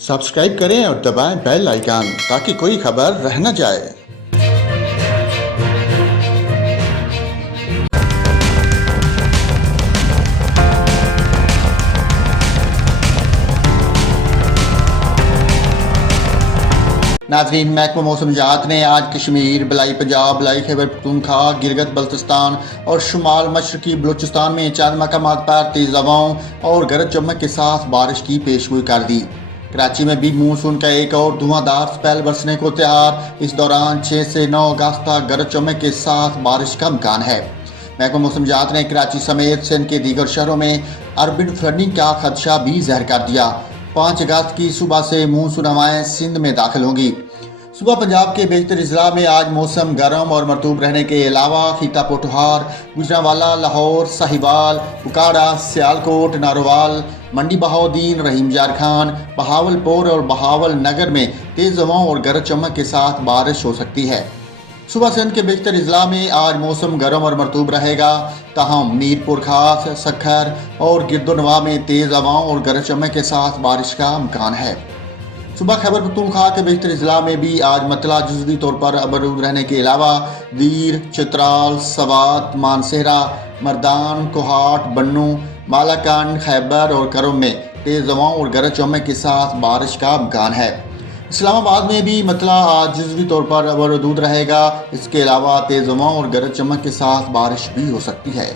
Subscribe करें और दबाएं बेल आइकन ताकि कोई खबर रह न जाए। नाज़रीन, महकमा मौसमियात ने आज कश्मीर, बलाई पंजाब, बलाई खैबर पख्तूनख्वा, गिलगित बल्तिस्तान और शुमाल मशरकी बलूचिस्तान में चंद मकामात पर तेज़ हवाओं और गरज चमक के साथ बारिश की पेशगोई कर दी। कराची में भी मानसून का एक और धुआंधार स्पेल बरसने को तैयार। इस दौरान 6 से 9 अगस्त तक गरज चमक के साथ बारिश का इम्कान है। महकमा मौसमियात ने कराची समेत सिंध के दीगर शहरों में अर्बन फ्लडिंग का खदशा भी ज़ाहिर कर दिया। 5 अगस्त की सुबह से मानसून हवाएं सिंध में दाखिल होंगी। सुबह पंजाब के बेशतर अजला में आज मौसम गर्म और मरतूब रहने के अलावा खीता पोठहार, गुजरांवाला, लाहौर, साहिवाल, उकाड़ा, सियालकोट, नारोवाल, मंडी बहाउद्दीन, रहीम यार खान, बहावलपुर और बहावल नगर में तेज़ हवाओं और गरज चमक के साथ बारिश हो सकती है। सुबह सिंध के बेशतर अजला में आज मौसम गर्म और मरतूब रहेगा। ताहम मीरपुर खास, सखर और गिरदोनवा में तेज़ हवाओं और गरज चमक के साथ बारिश का इम्कान है। सुबह खैबर पख्तूनख्वा के बेशतर अजला में भी आज मतला जुज़वी तौर पर अबरूद रहने के अलावा दीर, चित्राल, सवात, मानसेहरा, मर्दान, कोहाट, बन्नू, मालाकंड, खैबर और करम में तेज़ हवाओं और गरज चमक के साथ बारिश का इम्कान है। इस्लामाबाद में भी मतला आज जुज़वी तौर पर अबरूद रहेगा। इसके अलावा तेज़ हवाओं और गरज चमक के साथ बारिश भी हो सकती है।